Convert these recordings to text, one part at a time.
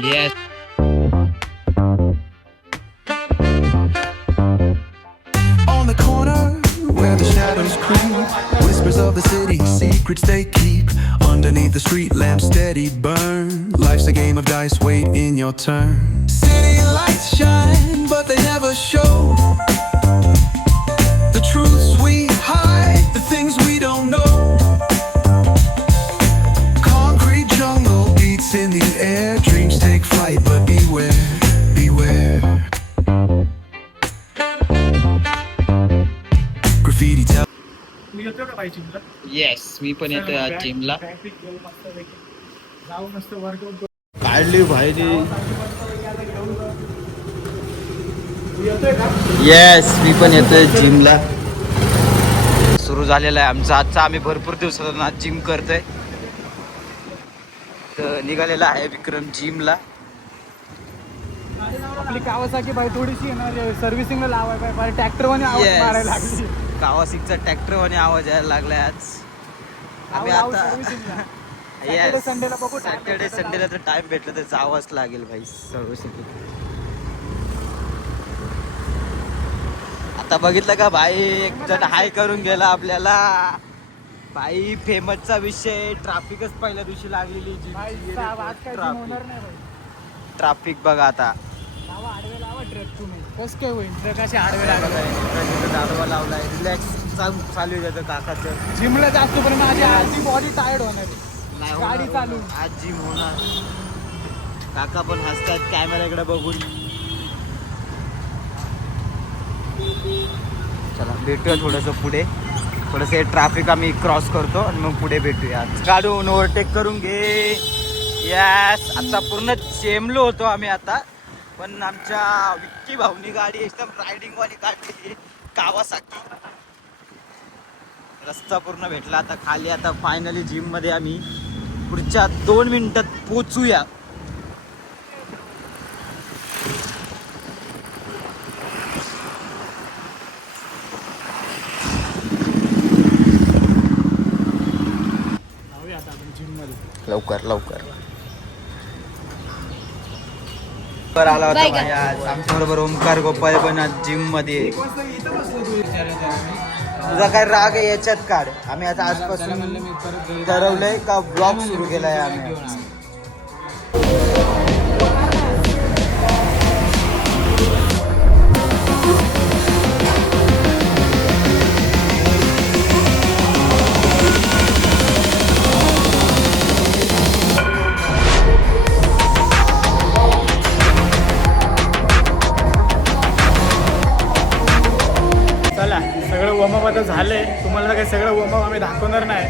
Yes. On the corner where the shadows creep, whispers of the city, secrets they keep. Underneath the street lamps steady burn. Life's a game of dice, wait in your turn. City lights shine, but they never show the truths we hide, the things we don't know. Concrete jungle beats in the air, dreams take flight, but beware, beware. Graffiti tell. Yes मी पण येतोय आज जिमला. जाऊ मस्त workout काढली भाईने. येतोय का? येस मी पण येतोय जिमला. सुरू झालेला आहे आमचा आजचा. आम्ही भरपूर दिवसातून आज जिम करतोय. तर निघालेला आहे विक्रम जिमला. आपली कावासाकी बाई थोडीशी येणार सर्व्हिसिंगला लावाय पाहिजे. ट्रॅक्टर वाणी आवाज मारायला लागली. कावासिकचा ट्रॅक्टर वाणी आवाज यायला लागलाय आज. आम्ही आता येस संडेला बघू. सॅटर्डे संडेला तर टाइम भेटला तर जावंच लागेल भाई सर्व्हिसिंग. आता बघितलं का भाई एक जण हाय करून गेला आपल्याला. भाई फेमसचा विषय ट्रॅफिकच पहिल्या दिवशी लागलेली. ट्रॅफिक बघा आता. आडवे लावा ट्रक तुम्ही. कसं काय होईल ट्रक असे आडवे लागला. आडवा लावलाय. रिलॅक्स चालू आहे काकाचं. जिमला जास्त पण माझी आधी बॉडी टायर्ड होणार आहे. नाही गाडी चालू आज जिम होणार. काका पण हसतात कॅमेऱ्याकडे बघून. चला भेटूया थोडंसं पुढे. थोडंसं ट्रॅफिक आम्ही क्रॉस करतो आणि मग पुढे भेटूया. काढून ओव्हरटेक करून घे. यस आता पूर्ण चेमलो होतो आम्ही आता. पण आमच्या विक्की भाऊनी गाडी एकदम रायडिंग वाली काढली कावासाकी. रस्ता पूर्ण भेटला आता खाली. आता फायनली जिम मध्ये आम्ही पुढच्या 2 मिनिटात पोचूया. लवकर लवकर आला होता भाई आज आमच्या बरोबर. ओमकार गोपाल पण आज जिम मध्ये. तुझा काय राग आहे याच्यात काढ. आम्ही आता आजपासून ठरवलंय का ब्लॉग सुरू केलाय आम्ही. चला सगळं वॉर्मअप आता झालंय. तुम्हाला काही सगळं वॉर्मअप आम्ही दाखवणार नाही.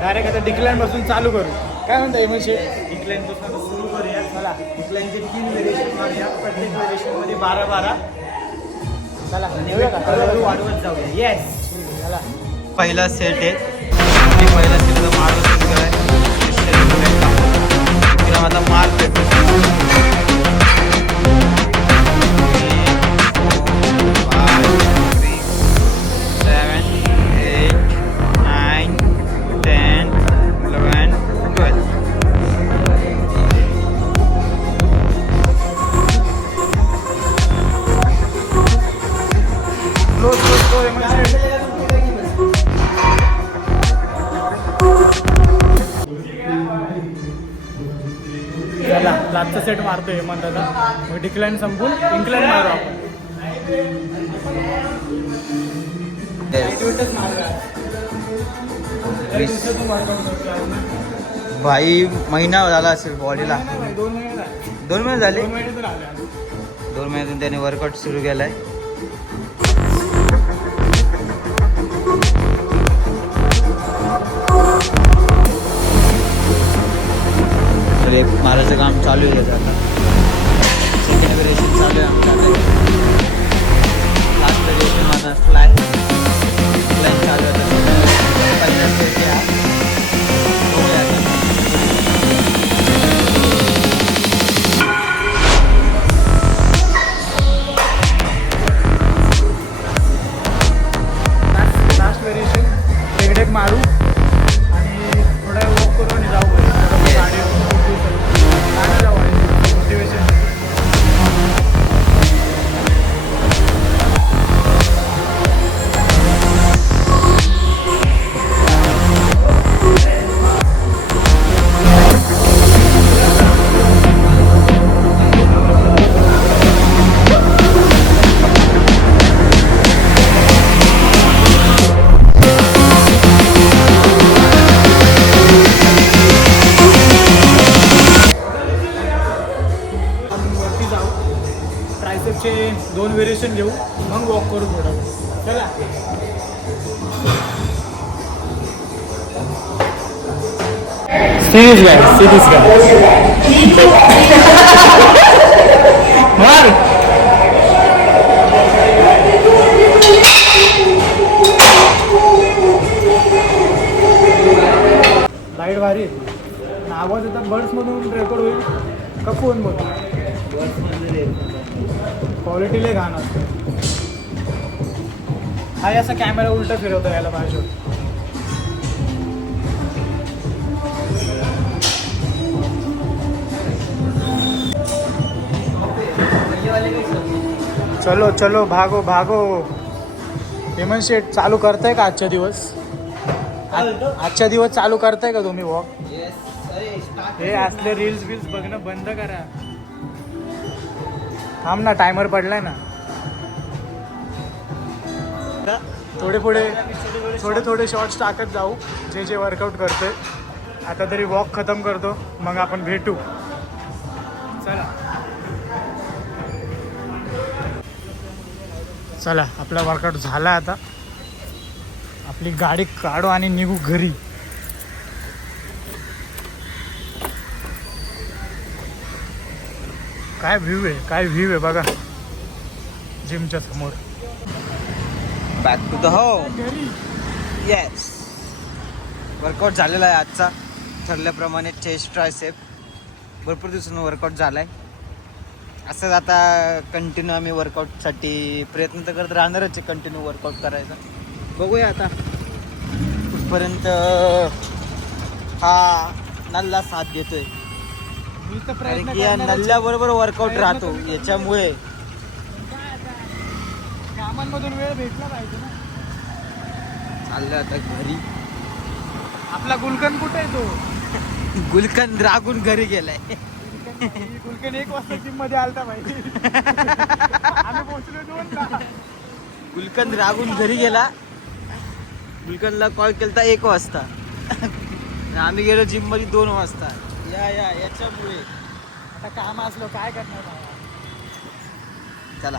डायरेक्ट आता डिक्लाइन पासून चालू करू. काय म्हणता म्हणजे डिक्लाइन पासून सुरू करूया. चला डिक्लाइनचे 3 व्हेरिएशन मारूया. प्रत्येक व्हेरिएशनमध्ये 12-12. चला नेऊया का हळूहळू वाढवत जाऊया. येस चला पहिला सेट आहे. पहिला सेट मारत सुरू करायचं. आता मार भेटतो. 7, 8, 9, 10, 11, 12. चला लास्टचा सेट मारतोय हेमंत दादा. मग डिक्लाइन संपून इन्क्लाइन मारू आपण. भाई महिना झाला असेल बॉडीला. 2 महिने झाले. 2 महिने झाले. 2 महिने तर आले. 2 महिन्यातून त्याने वर्कआउट सुरू केलाय. तर एक मारायचं काम चालू आहे आता. सेकंड व्हेरिएशन चालू आहे आमचं. लास्ट व्हेरिएशन माझा फ्लाय चालू आहे. पहिला सेट आहे. लास्ट व्हेरिएशन मारू आणि थोडा वॉक करू आणि जाऊ गाडी. 2 व्हेरिएशन घेऊ, मग वॉक करू थोडं. चला. सिरीज लाईट भारी आहे. आवाज येतात बर्ड्समधून रेकॉर्ड होईल का फोनमधून? क्वालिटी लय घाण असते. हा असा कॅमेरा उलटा फिरवतो यायला पाहिजे. चलो चलो भागो भागो. हेमंत शेठ चालू करताय का आजच्या दिवस? आजच्या दिवस चालू करताय का तुम्ही वॉक? हे असले रील्स बिल्स बघणं बंद करा. थांब ना, टायमर पडलाय ना. थोडे शॉर्ट्स टाकत जाऊ जे जे वर्कआउट करतोय. आता तरी वॉक खतम करतो, मग आपण भेटू. चला चला, आपला वर्कआउट झाला. आता आपली गाडी काढू आणि निघू घरी. काय व्ह्यू आहे बघा जिमच्या समोर. Back to the home. Yes, workout झालेला आहे आजचा. ठरल्याप्रमाणे चेस्ट ट्रायसेप भरपूर दिवसांनी वर्कआउट झाला आहे. असंच आता कंटिन्यू आम्ही वर्कआउटसाठी प्रयत्न तर करत राहणारच आहे, कंटिन्यू वर्कआउट करायचा. बघूया आता कुठपर्यंत हा नल्ला साथ देतोय. कारण की या नल्ल्याबरोबर वर्कआउट राहतो, याच्यामुळे कामांमधून वेळ भेटला पाहिजे ना. चाललं आता घरी. आपला गुलकंद कुठे आहे? तो गुलकंद रागून घरी गेलाय. गुलकंद 1 वाजता जिम मध्ये आलता पाहिजे. आम्ही पोहोचलो 2 ला. गुलकंद रागून घरी गेला. गुलकंदला कॉल केलता 1 वाजता. आम्ही गेलो जिम मध्ये 2 वाजता. याच्यामुळे आता काम असलो काय करणार. चला,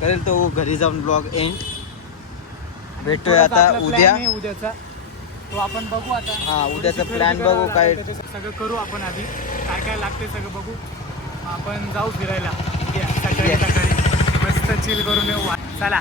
करेल तो घरी जाऊन ब्लॉग एंड. भेटूया आता उद्या. उद्याचा तो आपण बघू आता. हा, उद्याचा प्लॅन बघू. काय सगळं करू आपण. आधी काय काय लागते सगळं बघू. आपण जाऊ फिरायला उद्या सकाळी. मस्त चिल करून येऊ. चला.